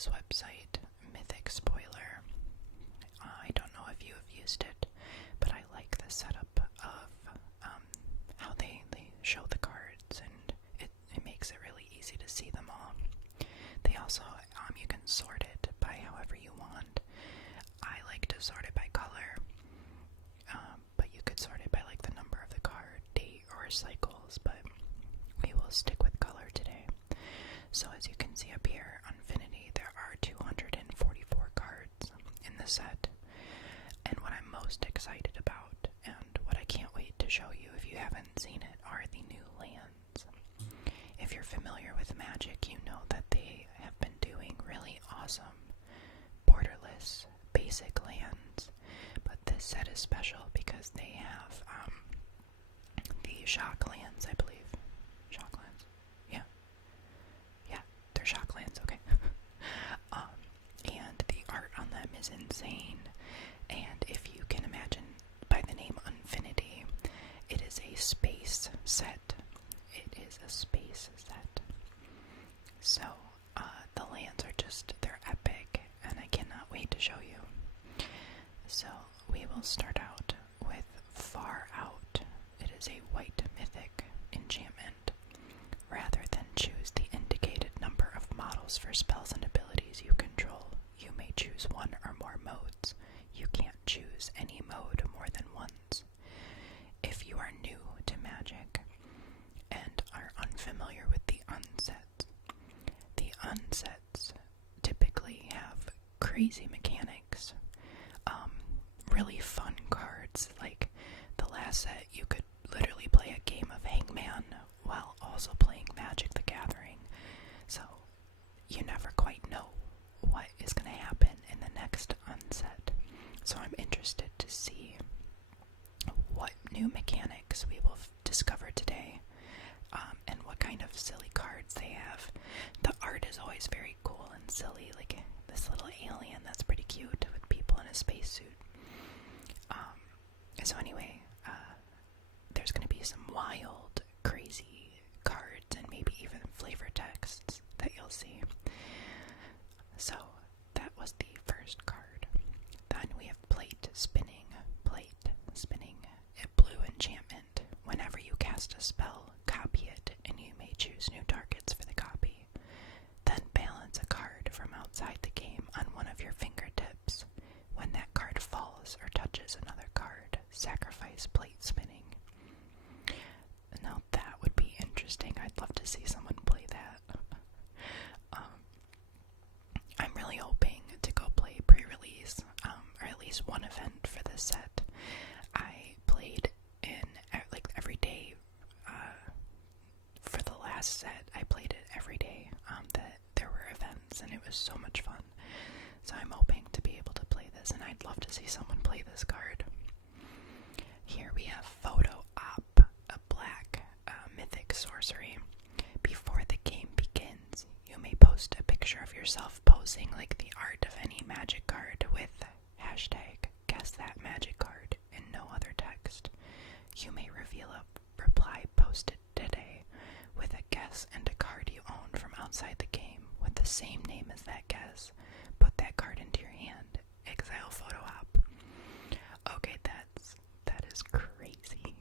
this website, Mythic Spoiler. I don't know if you have used it, but I like the setup of how they show the cards, and it makes it really easy to see them all. They also, you can sort it by however you want. I like to sort it by color, but you could sort it by like the number of the card, date, or cycles, but we will stick with color today. So as you can see up here, Unfinity, there are 244 cards in the set, and what I'm most excited about, and what I can't wait to show you if you haven't seen it, are the new lands. If you're familiar with Magic, you know that they have been doing really awesome borderless basic lands, but this set is special because they have the shock lands, I believe. Shock lands? Yeah, they're shock lands, okay. And the art on them is insane, and if you can imagine by the name Unfinity, it is a space set. It is a space set. So, the lands are they're epic, and I cannot wait to show you. So, we will start out with Far Out. It is a white mythic enchantment. Rather than choose the indicated number of models for spells and abilities you control, you may choose one or more modes. You can't choose any mode more than once. If you are new to Magic and are unfamiliar with the unsets typically have crazy mechanics, really fun cards. Like the last set, you could literally play a game of Hangman while also playing Magic the Gathering, so you never quite know what is going to happen in the next unset. So I'm interested to see what new mechanics we will discover today, and what kind of silly cards they have. The art is always very cool and silly, like this little alien that's pretty cute with people in a spacesuit. So anyway, there's going to be some wild, crazy cards and maybe even flavor texts that you'll see. So that was the first card. Then we have Plate Spinning. A blue enchantment. Whenever you cast a spell, copy it, and you may choose new targets for the copy. Then balance a card from outside the game on one of your fingertips. When that card falls or touches another card, sacrifice Plate Spinning. Now that would be interesting. I'd love to see someone play that. I'm really hoping to go play pre-release, or at least one event for this set. I played in every day. For the last set, I played it every day. That there were events, and it was so much fun. So I'm hoping to be able to play this, and I'd love to see someone play this card. Here we have Photo Op, a black mythic sorcery. Before the game begins, you may post a picture of yourself posing like the art of any Magic card with #guess that Magic card in no other text. You may reveal a reply posted today with a guess and a card you own from outside the game with the same name as that guess. Put that card into your hand. Exile Photo Op. Okay, that is crazy.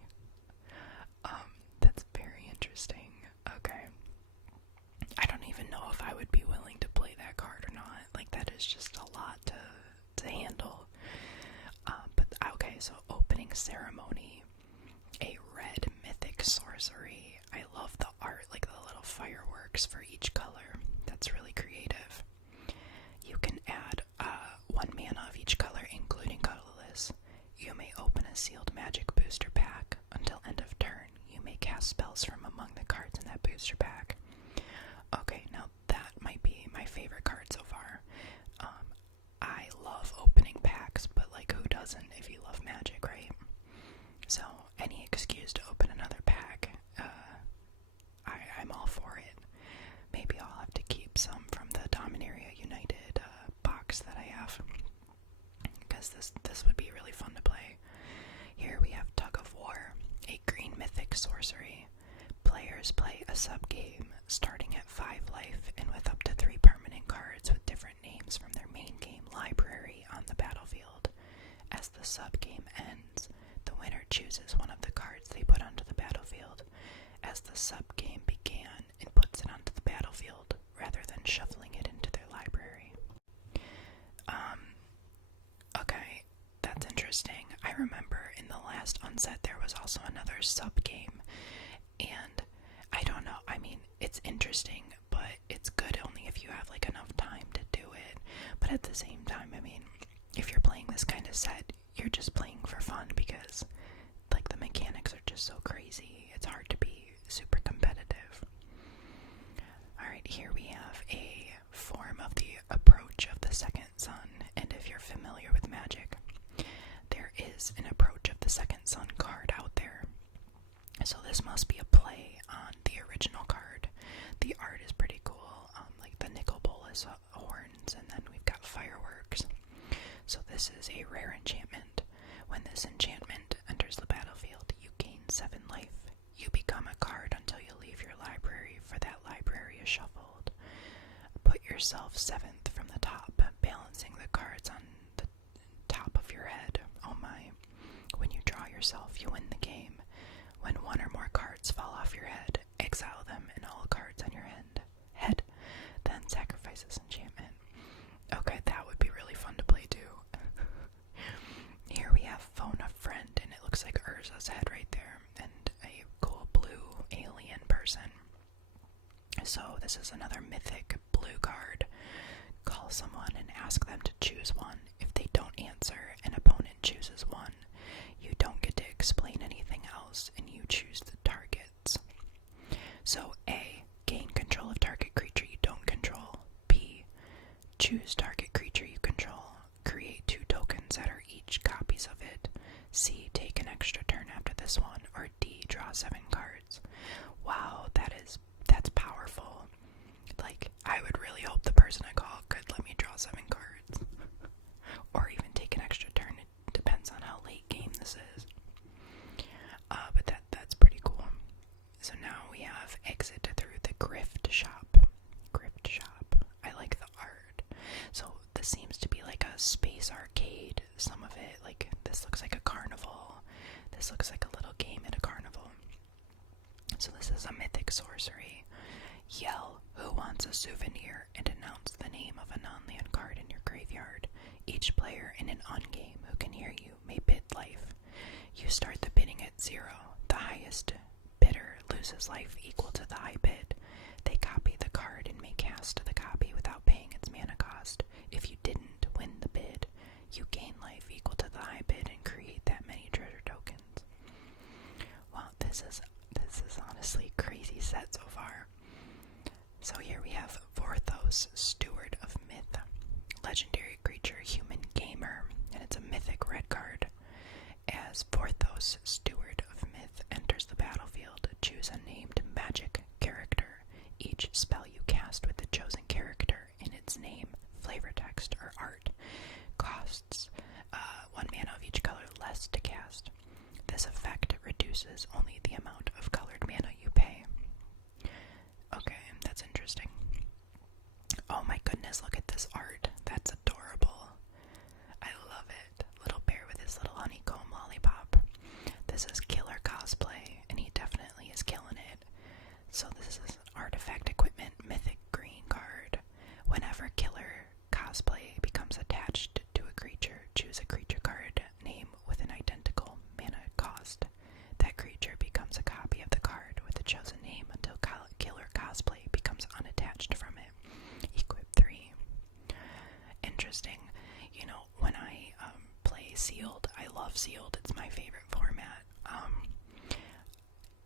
That's very interesting. Okay. I don't even know if I would be willing to play that card or not. Like, that is just a lot to handle. But okay, so Opening Ceremony. A red mythic sorcery. I love the art, like the little fireworks for each color. That's really creative. You can add 1 mana of each color, including colorless. You may open a sealed Magic booster pack. Until end of turn, you may cast spells from among the cards in that booster pack. Okay, now that might be my favorite card so far. I love opening packs, but like who doesn't if you love Magic, right? So any excuse to open another pack, I'm all for it. Maybe I'll have to keep some from the Dominaria United box that I have, because this would be really fun to play. Here we have Tug of War, a green mythic sorcery. Players play a sub-game starting at 5 life and with up to 3 permanent cards with different sub-game ends, the winner chooses one of the cards they put onto the battlefield as the sub-game began and puts it onto the battlefield rather than shuffling it into their library. Okay, that's interesting. I remember in the last Unset there was also another sub-game, and I don't know, I mean, it's interesting, but it's good only if you have, like, enough time to do it. But at the same time, I mean, if you're playing this kind of set, you're just playing for fun because, like, the mechanics are just so crazy. It's hard to be super competitive. Alright, here we have a form of the approach of the second sun, and if you're familiar with Magic, there is an approach of the second sun card out there. So this must be a play on the original card. The art is pretty cool, like the nickel bolus horns, and then we've got fireworks. So this is a rare enchantment. When this enchantment enters the battlefield, you gain 7 life. You become a card until you leave your library, for that library is shuffled. Put yourself 7th from the top, balancing the cards on the top of your head. Oh my. When you draw yourself, you win the game. When one or more cards fall off your head, exile them and all cards on your head, then sacrifice this enchantment. Okay, that would be really fun to play too. Here we have Phone a Friend, and it looks like Urza's head right there, and a cool blue alien person. So this is another mythic blue card. Call someone and ask them to choose one. If they don't answer, an opponent chooses one. You don't get to explain anything else, and you choose the targets. So A, gain control of target creature you don't control. B, choose target creature you control. Create 2 tokens that are each copies of it. C, take an extra turn after this one. Or D, draw 7 cards. Wow, that's powerful. Like, I would really hope the person I call could let me draw 7 cards. Or even take an extra turn. It depends on how late game this is. But that's pretty cool. So now we have exit through the Grift Shop. Grift Shop. I like the art. So this seems to be like a space arcade. Some of it, like, this looks like a carnival. This looks like a little game at a carnival. So this is a mythic sorcery. Yell, who wants a souvenir, and announce the name of a non-land card in your graveyard. Each player in an on-game who can hear you may bid life. You start the bidding at 0. The highest bidder loses life equal to the high bid. They copy the card and may cast the copy without paying its mana cost. If you didn't win the bid, you gain life equal to the high bid and create that many treasure tokens. Wow, this is honestly a crazy set so far. So here we have Vorthos, Steward of Myth. Legendary creature, human gamer, and it's a mythic red card. As Vorthos, Steward of Myth, enters the battlefield, choose a named magic character. Each spell you cast with the chosen character in its name, flavor text, or art costs 1 mana of each color less to cast. This effect reduces only the amount of colored mana you pay. Okay, that's interesting. Oh my goodness, look at this art. That's adorable. I love it. Little bear with his little honeycomb lollipop. This is Killer Cosplay, and he definitely is killing it. So this is an artifact equipment mythic green card. Whenever Killer Cosplay becomes attached to a creature, choose a creature card name with an identical mana cost. That creature becomes a copy of the card with the chosen name until Killer Cosplay becomes unattached from it. Equip 3. Interesting. You know, when I play Sealed, I love Sealed. It's my favorite format.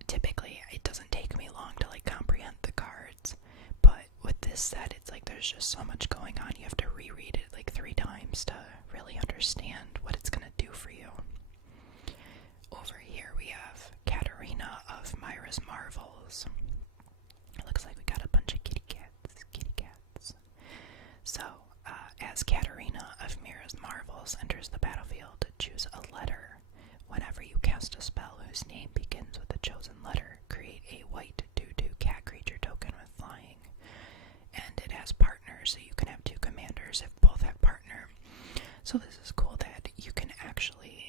Typically, it doesn't take me long to, like, comprehend the cards, but with this set, it's like there's just so much going on. You have to reread it like 3 times to really understand what it's gonna do for you. Over here we have Katarina of Myra's Marvels. It looks like we got a bunch of kitty cats. So, as Katarina of Myra's Marvels enters the battlefield, choose a letter. Whenever you cast a spell whose name begins with the chosen letter, create a white 2/2 cat creature token with flying. And it has partners, so you can have 2 commanders if both have partner. So this is cool that you can actually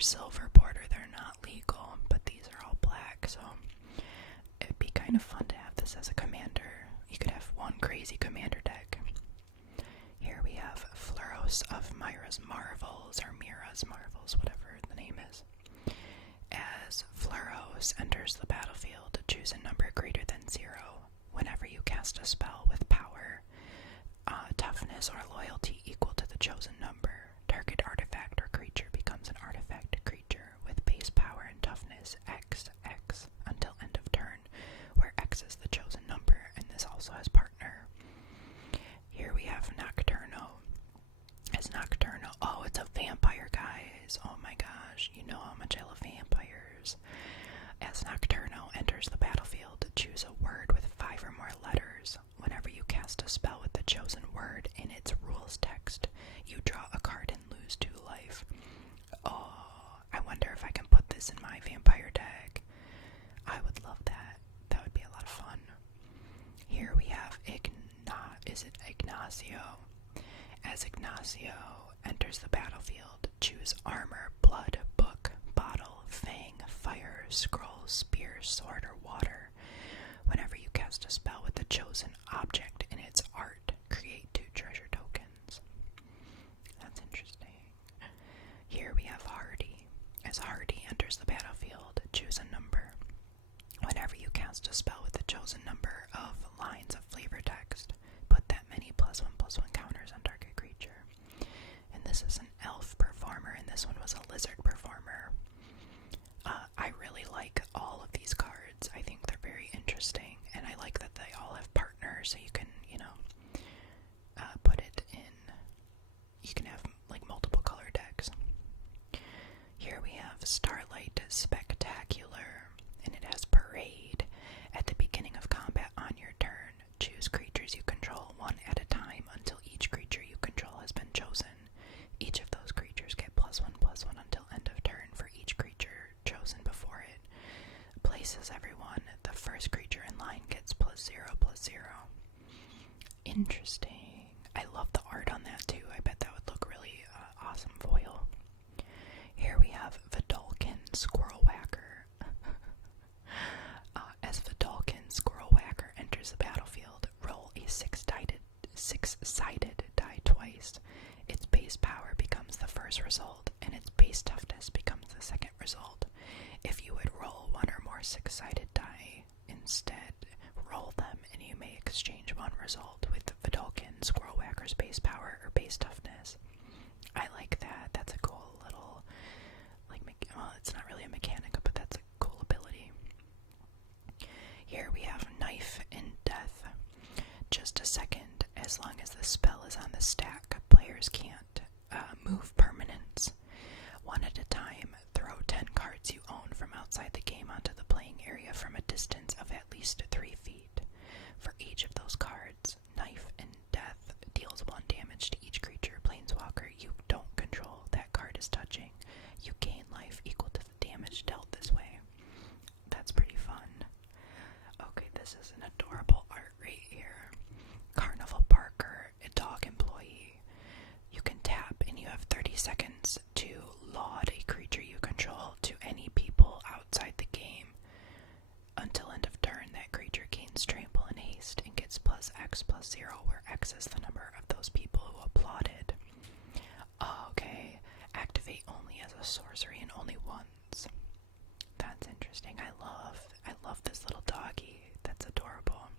they're silver border, they're not legal, but these are all black, so it'd be kind of fun to have this as a commander. You could have one crazy commander deck. Here we have Fluros of Myra's Marvels, or Mira's Marvels, whatever the name is. As Fluros enters the battlefield, choose a number greater than 0. Whenever you cast a spell with power, toughness, or loyalty equal to the chosen number, target artifact or creature becomes an artifact creature with base power and toughness XX until end of turn, where X is the chosen number, and this also has partner. Here we have Nocturno. As Nocturno, oh, it's a vampire, guys. Oh my gosh, you know how much I love vampires. As Nocturno enters the battlefield, choose a word with 5 or more letters. Whenever you cast a spell with the chosen word in its rules text, you draw a card and lose 2 life. Oh, I wonder if I can put this in my vampire deck. I would love that. That would be a lot of fun. Here we have Ignacio. As Ignacio enters the battlefield, choose armor, blood, book, bottle, fang, fire, scroll, spear, sword, or water. Whenever you cast a spell with the chosen object in its art, create 2 treasure tokens. That's interesting. Here we have Hardy. As Hardy enters the battlefield, choose a number. Whenever you cast a spell with the chosen number of lines of flavor text, put that many +1/+1 counters on target creature. And this is an elf performer, and this one was a lizard performer. I really like all of these cards. I think they're very interesting, and I like that they all have partners, so you can, put it in. You can have like multiple color decks. Here we have Starlight Spectacular, and it has Parade. At the beginning of combat on your turn, choose creatures you control 1 at a time until each creature you control has been chosen. Each of those creatures get +1/+1 until end of turn for each creature chosen before it. Places everyone. The first creature in line gets +0/+0. Interesting. I love the art on that too. I bet that would look really awesome foil. Here we have Vidalkin Squirrel Whacker. As Vidalkin Squirrel Whacker enters the battlefield, roll a 6-sided die twice. Its base power becomes the first result, and its base toughness becomes the second result. If you would roll 1 or more 6-sided die instead, roll them, and you may exchange one result with Vidalkin Squirrel Whacker's base power or base toughness. I like that. That's a cool little, well, it's not really a mechanic, but that's a cool ability. Here we have Knife in Death. Just a second. As long as the spell is on the stack, players can't move permanents. 1 at a time, throw 10 cards you own from outside the game onto the playing area from a distance of at least 3 feet. For each of those cards, Knife in Death deals 1 damage to each creature Planeswalker you don't control that card is touching. You gain life equal to the damage dealt this way. That's pretty fun. Okay, this is an adorable art right here. Carnival Barker, a dog employee. You can tap and you have 30 seconds to laud a creature you control to any people outside the game. Until end of turn, that creature gains trample and haste and gets +X/+0, where X is the number of those people who applauded. Okay, activate only as a sorcery and only once. That's interesting. I love this little doggy. That's adorable.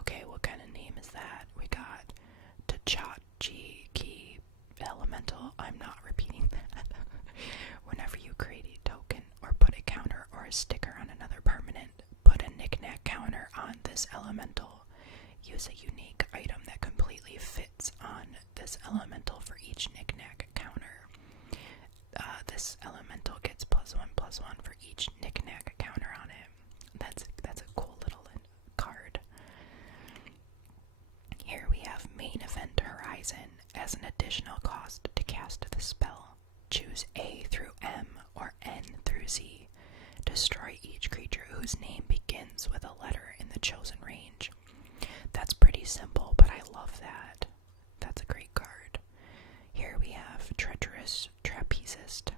Okay, what kind of name is that? We got Tachachi Ki Elemental. I'm not repeating that. Whenever you create a token or put a counter or a sticker on another permanent, put a knick-knack counter on this elemental. Use a unique item that completely fits on this elemental for each knick-knack counter. This elemental gets +1/+1 for each knick-knack counter on it. That's a cool little card. Here we have Main Event Horizon. As an additional cost to cast the spell, choose A through M or N through Z. Destroy each creature whose name begins with a letter in the chosen range. That's pretty simple, but I love that. That's a great card. Here we have Treacherous Trapezist.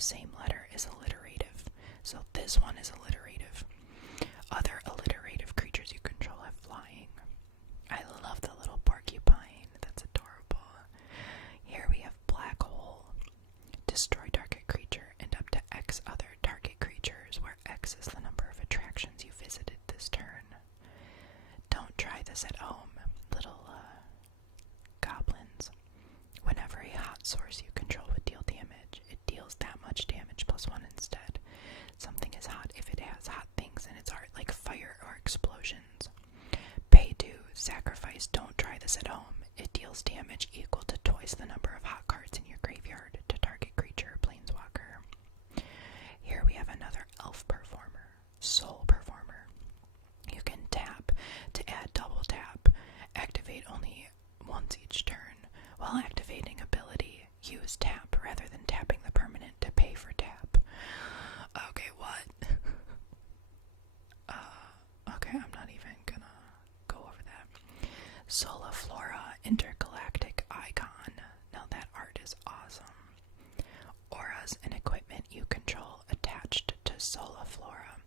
the same letter is alliterative. So this one is alliterative. Other alliterative creatures you control have flying. I love the little porcupine. That's adorable. Here we have black hole. Destroy target creature and up to X other target creatures, where X is the number of attractions you visited this turn. Don't try this at home, little goblins. Whenever a hot source you control would deal damage, it deals that much damage +1 instead. Something is hot if it has hot things in its art, like fire or explosions. Pay 2, sacrifice, don't try this at home. It deals damage equal to twice the number of hot cards in your graveyard to target creature or planeswalker. Here we have another elf performer, soul performer. You can tap to add double tap, activate only once each turn. While activating ability, use tap rather than tapping the permanent to pay for tap. Okay, what? Okay, I'm not even gonna go over that. Soliflora Intergalactic Icon. Now that art is awesome. Auras and equipment you control attached to Soliflora.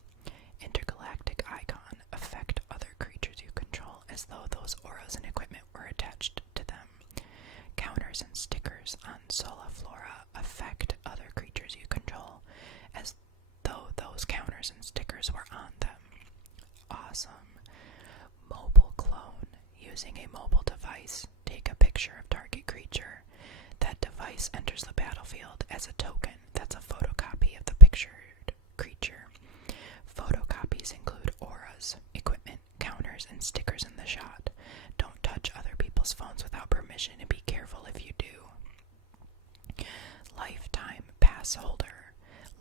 Intergalactic Icon affect other creatures you control as though those auras and equipment were attached to them. Counters and stickers on Soliflora affect other creatures you control as though those counters and stickers were on them. Awesome. Mobile clone. Using a mobile device, take a picture of target creature. That device enters the battlefield as a token that's a photocopy of the pictured creature. Photocopies include auras, equipment, counters, and stickers in the shot. Don't touch other people's phones without permission, and be careful if you do. Lifetime pass holder.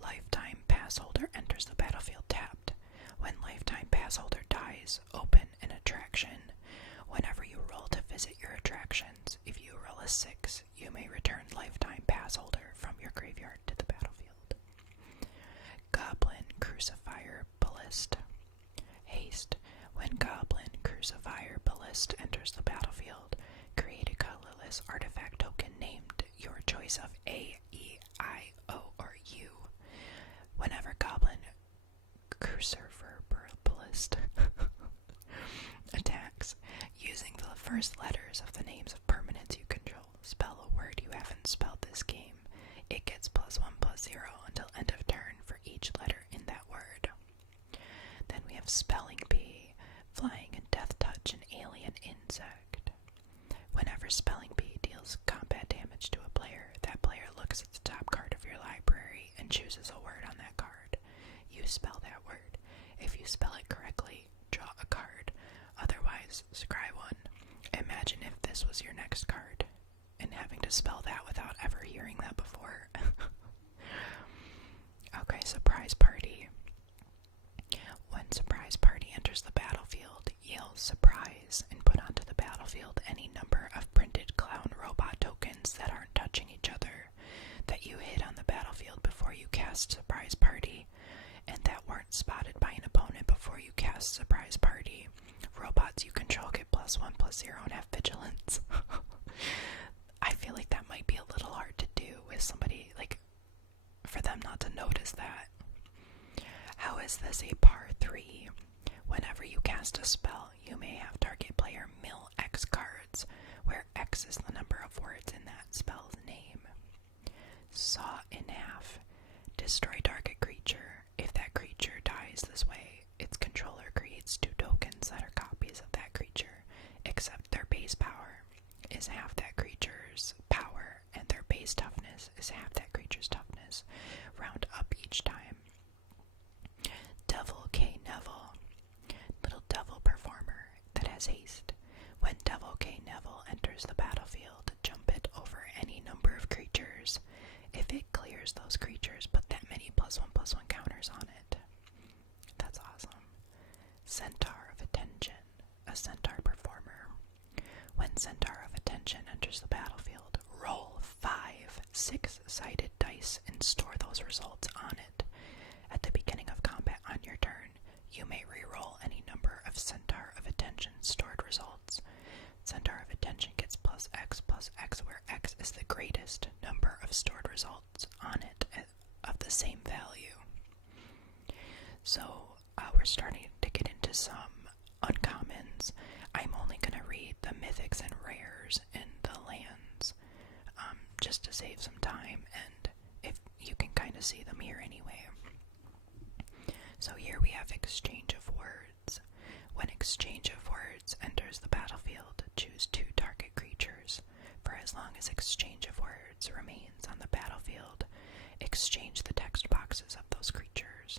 Lifetime pass holder enters the battlefield tapped. When lifetime pass holder dies, open an attraction. Whenever you roll to visit your attractions, if you roll a 6, you may return lifetime pass holder from your graveyard to the battlefield. Goblin Crucifier Ballist. Haste. When Goblin Crucifier Ballist enters the battlefield, create a colorless artifact token named your choice of A, E, I, O, or U. Whenever Goblin Crucifier Ballist attacks, using the first letters of the names of permanents you control, spell a word you haven't spelled this game. It gets +1/+0 until end of turn for each letter in that word. Then we have Spelling Bee, Flying and Death Touch, an alien insect. Whenever Spelling Bee deals combat damage to a player, that player looks at the top card of your library and chooses a word on that card. You spell that word. If you spell it correctly, draw a card. Otherwise, scry one. Imagine if this was your next card and having to spell that without ever hearing that before. Okay, Surprise Party. When Surprise Party enters the battlefield, yell surprise and put onto the battlefield any number of printed clown robot tokens that aren't touching each other that you hit on the battlefield before you cast Surprise Party, and that weren't spotted by an opponent before you cast Surprise Party. Robots you control get +1/+0 and have vigilance. I feel like that might be a little hard to do with somebody, like, for them not to notice that. How is this a par 3? Whenever you cast a spell, you may have target player mill X cards, where X is the number of words in that spell's name. Saw in half. Destroy target creature. If that creature dies this way, its controller creates 2 tokens that are copies of that creature, except their base power is half that creature's power, and their base toughness is half that creature's toughness. Round up each time. Devil K. Neville. Little devil performer that has haste. When Devil K. Neville enters the battlefield, jump it over any number of creatures. If it clears those creatures, put that many +1/+1 counters on it. That's awesome. Centaur of Attention. A centaur performer. When Centaur of Attention enters the battlefield, roll 5 6-sided dice and store those results on it. At the beginning of combat on your turn, you may re-roll any number of Centaur of Attention stored results. Centaur of Attention gets +X+X, where X is the greatest number of stored results on it same value. So we're starting to get into some uncommons. I'm only going to read the mythics and rares and the lands, just to save some time, and if you can kind of see them here anyway. So here we have Exchange of Words. When Exchange of Words enters the battlefield, choose 2 target creatures. For as long as Exchange of Words remains on the battlefield, exchange the text boxes of those creatures.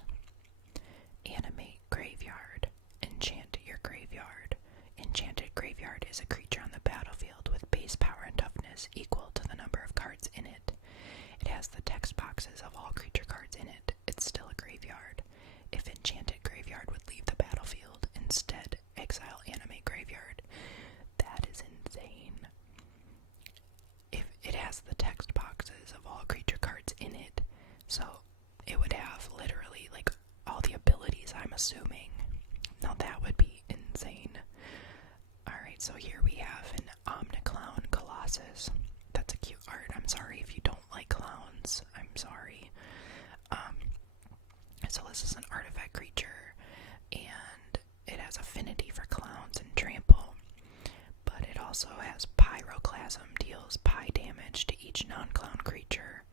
Animate Graveyard. Enchant your graveyard. Enchanted Graveyard is a creature on the battlefield with base power and toughness equal to the number of cards in it. It has the text boxes of all creature cards in it. It's still a graveyard. If Enchanted Graveyard would leave the battlefield, instead exile Animate Graveyard. That is insane. If it has the text boxes of all creature cards in it, so it would have literally like all the abilities, I'm assuming. Now that would be insane. Alright, so here we have an Omniclown Colossus. That's a cute art. I'm sorry if you don't like clowns. I'm sorry. So this is an artifact creature, and it has affinity for clowns and trample, but it also has Pyroclasm, deals pi damage to each non-clown creature.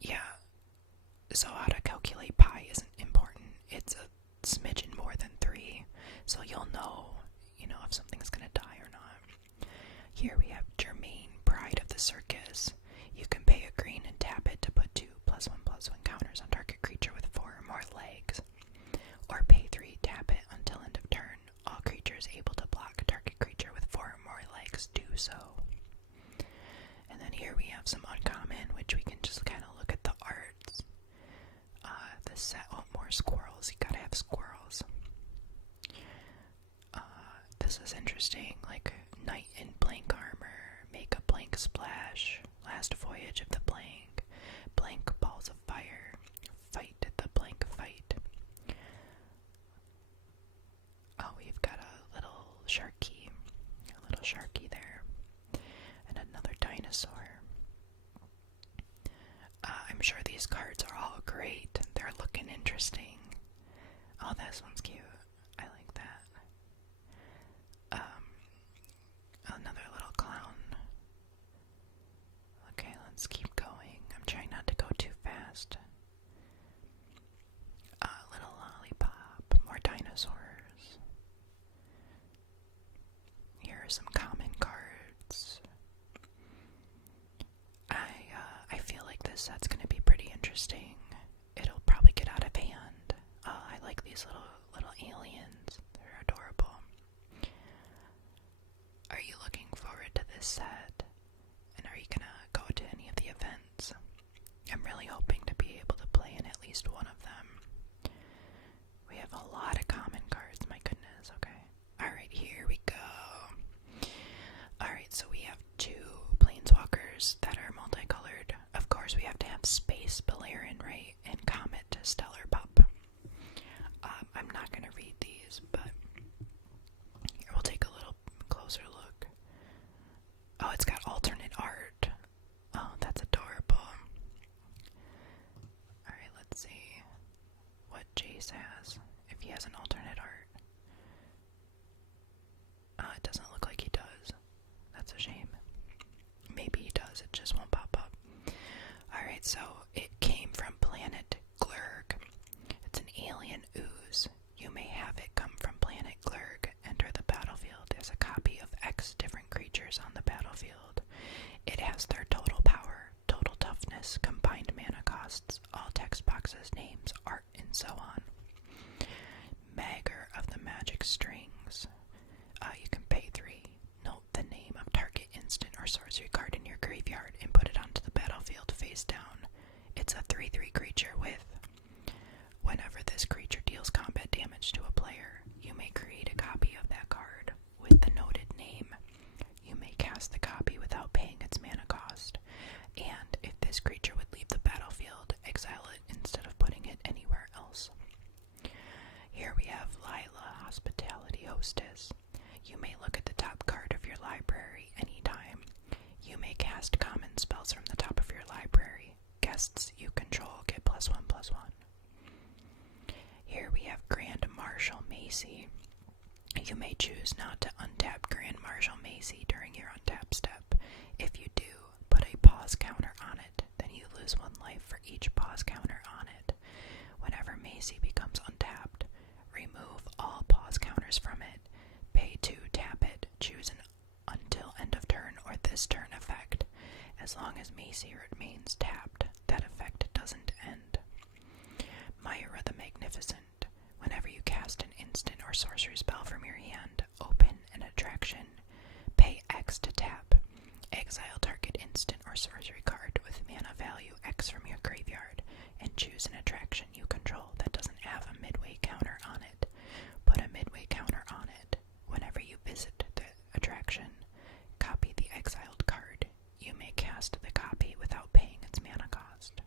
Yeah, so how to calculate pi isn't important. It's a smidgen more than 3, so you'll know, if something's gonna die or not. Here we have Germain, Pride of the Circus. You can pay a green and tap it to put 2 +1/+1 counters on target creature with 4 or more legs. Or pay 3, tap it until end of turn. All creatures able to block a target creature with 4 or more legs do so. And then here we have some uncommon, which we can just kind of look at the arts. The set, more squirrels. You gotta have squirrels. This is interesting, like Knight in Blank Armor, make a blank splash, Last Voyage of the Blank, Blank Balls of Fire, Fight the Blank Fight. Oh, we've got a little sharky there, and another dinosaur. I'm sure these cards are all great. They're looking interesting. Oh, this one's cute. I like that. Another little clown. Okay, let's keep going. I'm trying not to go too fast. Little lollipop. More dinosaurs. Here are some common cards. I feel like this set's gonna be pretty interesting. It'll probably get out of hand. I like these little aliens. They're adorable. Are you looking forward to this set? And are you gonna go to any of the events? I'm really hoping to be able to play in at least one of them. We have a lot of common cards, my goodness, okay. Alright, here we go. Alright, so we have 2 Planeswalkers that are multicolored. Of course, we have to have Space Balerian, right? And Comet Stellar Pup. I'm not gonna read these, but here, we'll take a little closer look. Oh, it's got alternate art. Oh, that's adorable. Alright, let's see what Jace has, if he has an alternate art. It doesn't look like he does. That's a shame. Maybe he does, it just won't pop up. Alright, so it came from planet Glurg. It's an alien ooze. You may have it come from planet Glurg. Enter the battlefield. There's a copy of X different creatures on the battlefield. It has their total power, total toughness, combined mana costs, all text boxes, names, art, and so on. Magger of the Magic Strings. You can pay 3. Note the name of target instant or sorcery card in your graveyard and put it onto the battlefield face down. It's a 3/3 creature with, whenever this creature deals combat damage to a player, you may create a copy of that card with the noted name. You may cast the copy without paying its mana cost, and if this creature would leave the battlefield, exile it instead of putting it anywhere else. Here we have Lila, Hospitality Hostess. You may look at the top card of your library anytime. You may cast common spells from the top of your library. Guests you control control get +1/+1. Here we have Grand Marshal Maisie. You may choose not to untap Grand Marshal Maisie during your untap step. If you do, put a pause counter on it, then you lose 1 life for each pause counter on it. Whenever Maisie becomes untapped, remove all pause counters from it. Pay 2, tap it, choose an until end of turn or this turn effect. As long as Maisie remains tapped, that effect doesn't end. Myra the Magnificent. Whenever you cast an instant or sorcery spell from your hand, open an attraction. Pay X to tap. Exile target instant or sorcery card with mana value X from your graveyard, and choose an attraction you control that doesn't have a midway counter on it. Put a midway counter on it. Whenever you visit the attraction, copy the exiled card. You may cast the copy without paying its mana cost.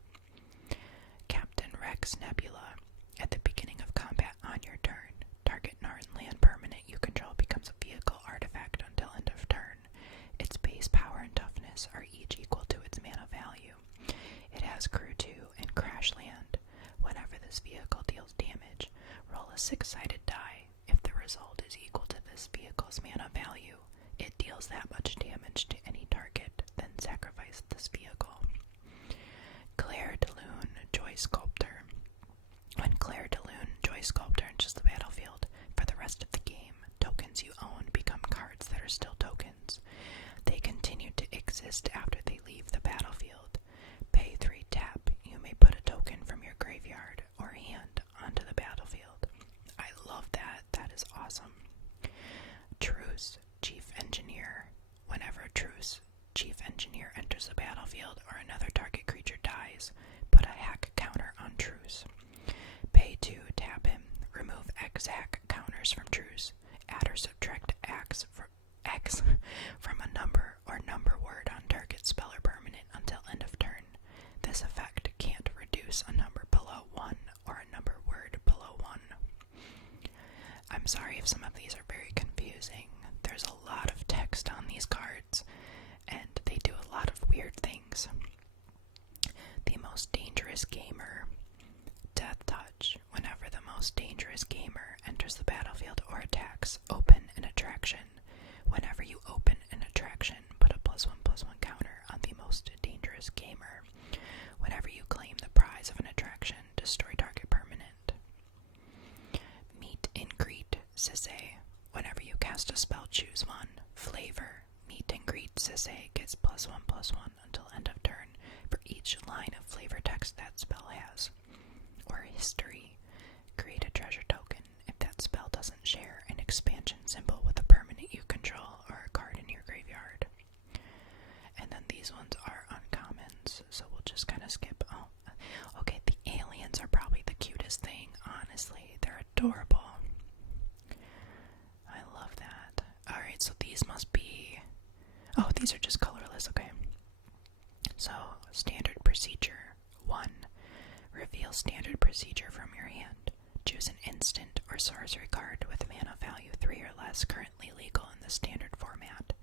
Captain Rex Nebula. At the beginning of combat on your turn, target land permanent you control becomes a vehicle artifact until end of turn. Its base power and toughness are each equal to its mana value. It has Crew 2 and Crash Land. Whenever this vehicle deals damage, roll a 6-sided die. If the result is equal to this vehicle's mana value, it deals that much damage to any target, then sacrifice this vehicle. Claire de Lune, Joy Sculptor. When Claire de Lune, Joy Sculptor enters the battlefield, for the rest of the game, tokens you own become cards that are still tokens. They continue to exist after they leave the battlefield. Pay 3 tap. You may put a token from your graveyard or hand onto the battlefield. I love that. That is awesome. Truce, Chief Engineer. Whenever Truce, Chief Engineer enters the battlefield or another target creature dies, put a hack counter on Truce. Pay 2, tap him. Remove X hack counters from Truce. Add or subtract X from a number or number word on target spell or permanent until end of turn. This effect can't reduce a number below 1 or a number word below 1. I'm sorry if some of these are very confusing. There's a lot of text on these cards, and they do a lot of weird things. The most dangerous gamer. Death Touch. Whenever the most dangerous gamer enters the battlefield or attacks, open an attraction. Whenever you open an attraction, put a +1/+1 counter on the most dangerous gamer. Whenever you claim the prize of an attraction, destroy target permanent. Meet and Greet Sisay. Whenever you cast a spell, choose one. Flavor. Meet and Greet Sisay gets +1/+1 until end of turn for each line of flavor text that spell has. Or History. Create a treasure token if that spell doesn't share an expansion symbol with a permanent you control or a card in your graveyard. And then these ones are uncommons, so we'll just kind of skip. Oh, okay, the aliens are probably the cutest thing, honestly. They're adorable. I love that. Alright, so these must be... Oh, these are just colorless, okay. So, standard procedure. 1. Reveal standard procedure from your hand. Choose an instant or sorcery card with mana value 3 or less currently legal in the standard format.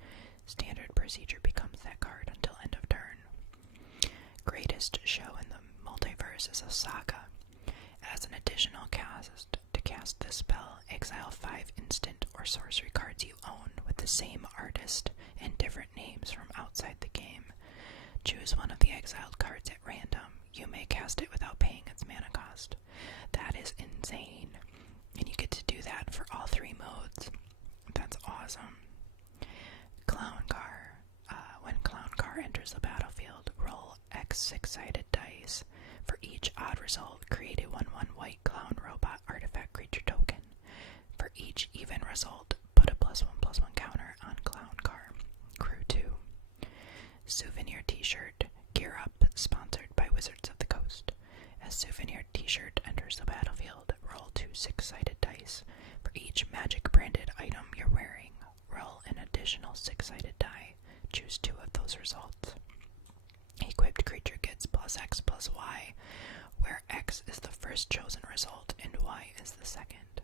Standard procedure becomes that card until end of turn. Greatest show in the multiverse is a saga. As an additional cast, to cast this spell, exile 5 instant or sorcery cards you own with the same artist and different names from outside the game. Choose one of the exiled cards at random. You may cast it without paying its mana cost. That is insane. And you get to do that for all 3 modes. That's awesome. Clown Car. When Clown Car enters the battlefield, roll X 6-sided dice. For each odd result, create a 1/1 white clown robot artifact creature token. For each even result, put a +1/+1 counter on Clown Car. Crew 2. Souvenir T-shirt. Gear Up, sponsored by Wizards of the Coast. As Souvenir T-shirt enters the battlefield, roll 2 6-sided dice. For each magic-branded item you're wearing, roll an additional 6-sided die. Choose 2 of those results. Equipped creature gets +X+Y, where X is the first chosen result and Y is the second.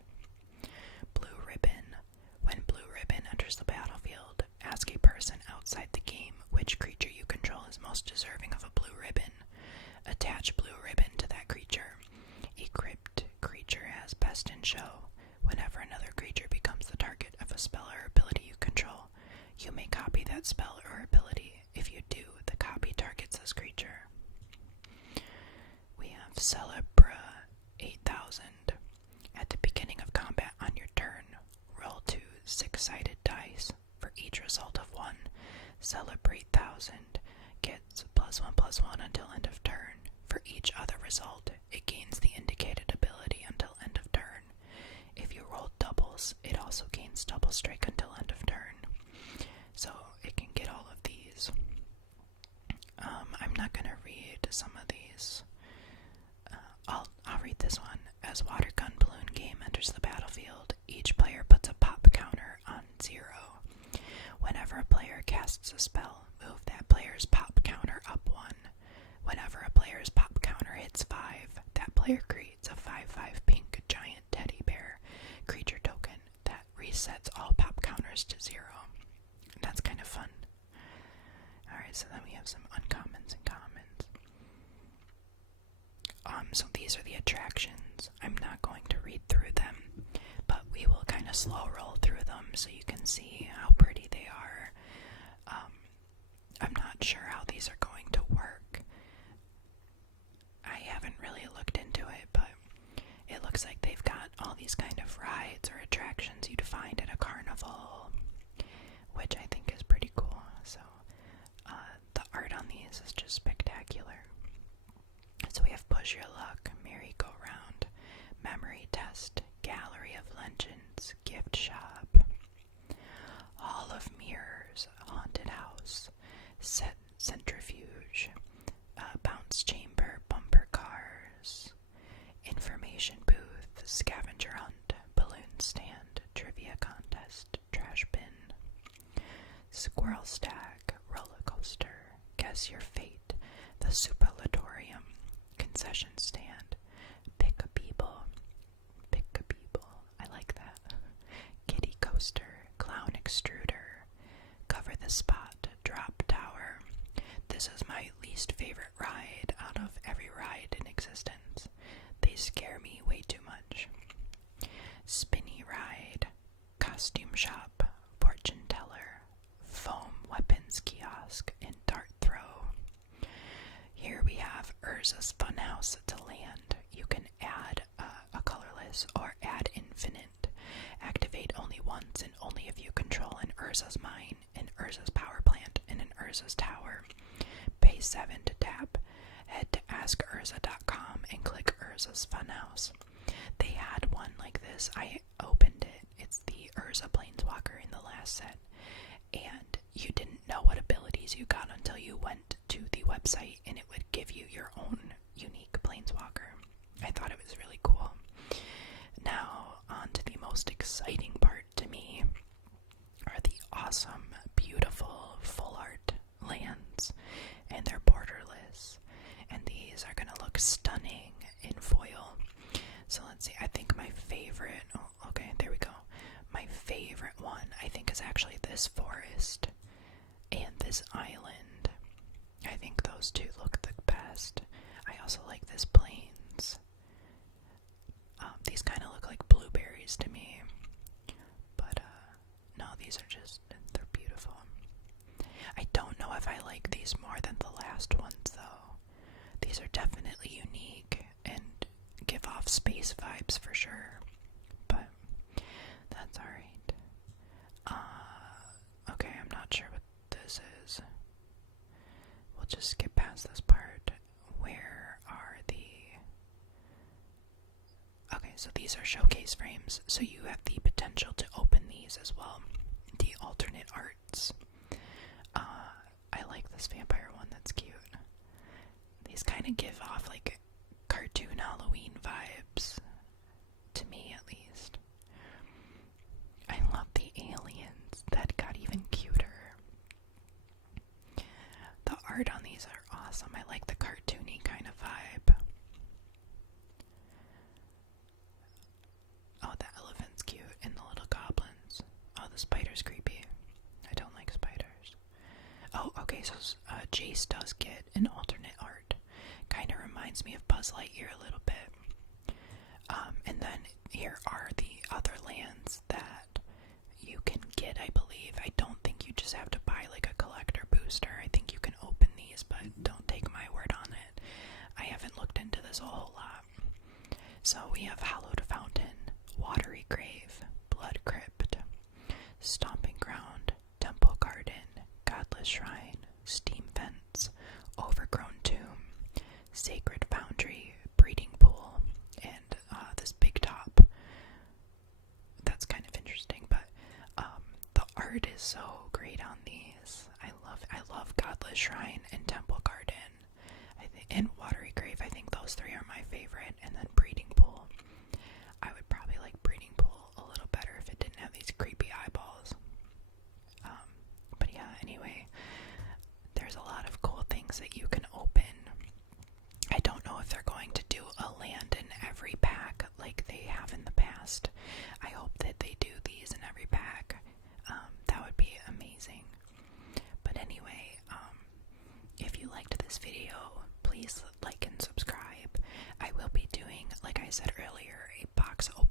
Blue Ribbon. When Blue Ribbon enters the battlefield, ask a person outside the game which creature you control is most deserving of a blue ribbon. Attack attach blue ribbon to that creature. Equipped creature has best in show. Whenever another creature becomes the target of a spell or ability you control, you may copy that spell or ability. If you do, the copy targets this creature. We have Celebra 8000. At the beginning of combat on your turn, roll 2 6-sided dice. For each result of 1, Celebrate 1000 gets +1/+1 until end of turn. For each other result, it gains the indicated ability until end of turn. If you roll doubles, it also gains double strike until end of turn. So it can get all of these. I'm not going to read some of these. I'll read this one. As Water Gun Balloon Game enters the battlefield, each player puts a pop counter on 0. Whenever a player casts a spell, move that player's pop counter up 1. Whenever a player's pop counter hits 5, that player creates a 5/5 pink giant teddy bear creature token that resets all pop counters to 0. That's kind of fun. Alright, so then we have some uncommons and commons. So these are the attractions. I'm not going to read through them, but we will kind of slow roll through them so you can see how pretty they are. I'm not sure how these are going to work. I haven't really looked into it, but it looks like they've got all these kind of rides or attractions you'd find at a carnival, which I think is pretty cool. So the art on these is just spectacular. So we have Push Your Luck, Merry-Go-Round, Memory Test, Gallery of Legends, Gift Shop, Hall of Mirrors, Haunted House, Centrifuge, Bounce Chamber, Bumper Cars, Information Booth, Scavenger Hunt, Balloon Stand, Trivia Contest, Trash Bin, Squirrel Stack, Roller Coaster, Guess Your Fate, the Superlatorium, Concession Stand, Pick a Beeble, I like that, Kitty Coaster, Clown Extruder, Cover the Spot, Drop Tower. This is my least favorite ride out of every ride in existence. They scare me way too much. Spinny Ride, Costume Shop, Fortune Teller, Foam Weapons Kiosk, and Dart Throw. Here we have Urzas Fun House to land. You can add a colorless or add infinite. Activate only once and only if you control an Urza's Mine, an Urza's Power Plant, and an Urza's Tower. Pay 7 to tap. Head to askurza.com and click Urza's Fun House. They had one like this. I opened it. It's the Urza Planeswalker in the last set. And you didn't know what abilities you got until you went to the website and it would give you your own unique Planeswalker. I thought it was really cool. Now, on to the most exciting part to me are the awesome, beautiful, full art lands. And they're borderless. And these are going to look stunning in foil. So let's see, I think my favorite, okay, there we go. My favorite one, I think, is actually this forest and this island. I think those two look the best. I also like this plains. These kind of look like blueberries to me. But, no, these are just, they're beautiful. I don't know if I like these more than the last ones, though. These are definitely unique and give off space vibes for sure. But that's alright. Okay, I'm not sure what this is. We'll just skip past this part. Where are the... Okay, so these are showcase frames, so you have the potential to open these as well. The alternate arts. I like this vampire one, that's cute. These kind of give off like cartoon Halloween vibes, to me at least. I love the aliens, that got even cuter. The art on these are awesome, I like the cartoony kind of vibe. Oh, the elephant's cute, and the little goblins. Oh, the spider's creepy. I don't like spiders. Oh, okay, so Jace does get an alternate art. Kind of reminds Buzz Lightyear a little bit. And then here are the other lands that you can get, I believe. I don't think you just have to buy like a collector booster. I think you can open these, but don't take my word on it. I haven't looked into this a whole lot. So we have Hallowed Fountain, Watery Grave, Blood Crypt, Stomping Ground, Temple Garden, Godless Shrine, Steam Fence, Overgrown Tomb, Sacred Foundry, Breeding Pool, and this big top. That's kind of interesting, but the art is so great on these. I love Godless Shrine and Temple Garden. And Watery Grave. I think those three are my favorite. And then Breeding Pool. I would probably like Breeding Pool a little better if it didn't have these creepy eyeballs. But yeah, anyway, there's a lot of cool things that you can open. I don't know if they're going to do a land in every pack like they have in the past. I hope that they do these in every pack. That would be amazing. But anyway, if you liked this video, please like and subscribe. I will be doing, like I said earlier, a box opening